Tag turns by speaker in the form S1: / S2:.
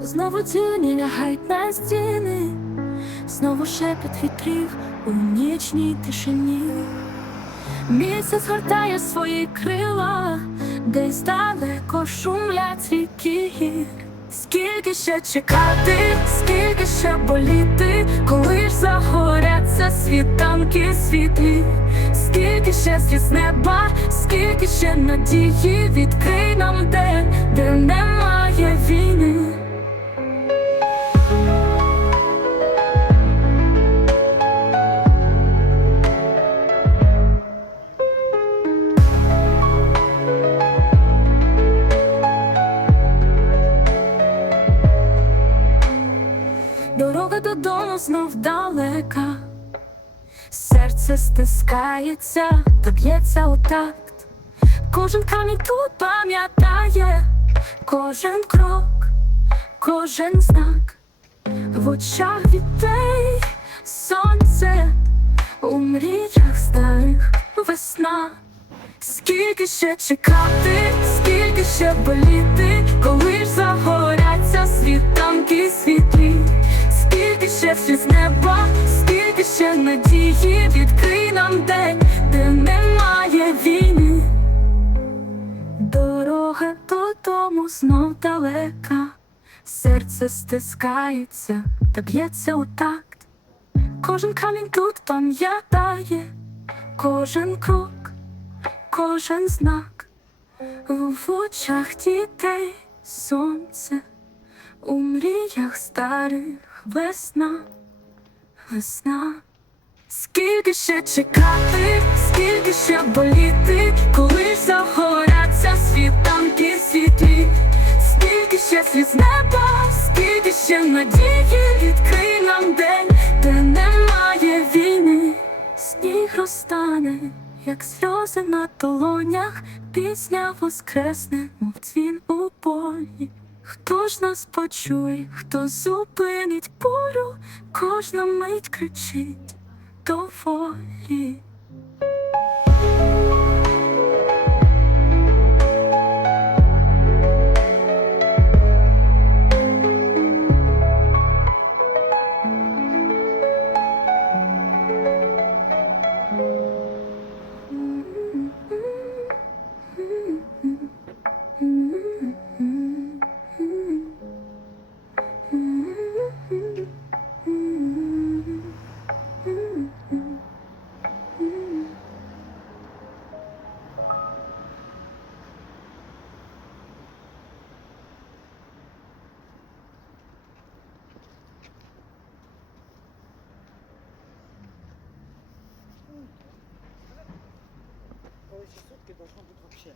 S1: Знову тіні лягають на стіни, знову шепіт вітрів у нічній тишині. Місяць гортає свої крила, десь далеко шумлять ріки. Скільки ще чекати, скільки ще боліти, коли ж загоряться світанки світлі, скільки ще сліз неба, скільки ще надії, відкрий нам день, де немає війни. Знов далека, серце стискається, та б'ється у такт. Кожен камінь тут пам'ятає, кожен крок, кожен знак, в очах дітей сонце, у мріях старих весна. Скільки ще чекати, скільки ще боліти, коли ж загоряться надії, відкрий нам день, де немає війни. Дорога додому знов далека, серце стискається та б'ється у такт. Кожен камінь тут пам'ятає, кожен крок кожен знак в очах дітей сонце, у мріях старих весна, весна. Скільки ще чекати, скільки ще боліти, коли загоряться світанки світлі, скільки ще сліз неба, скільки ще надії, відкрий нам день, де немає війни, сніг розтане, як сльози на долонях, пісня воскресне, мов дзвін у полі. Хто ж нас почує, хто зупинить полю, кожна мить кричить
S2: Tốt. Должно быть вообще.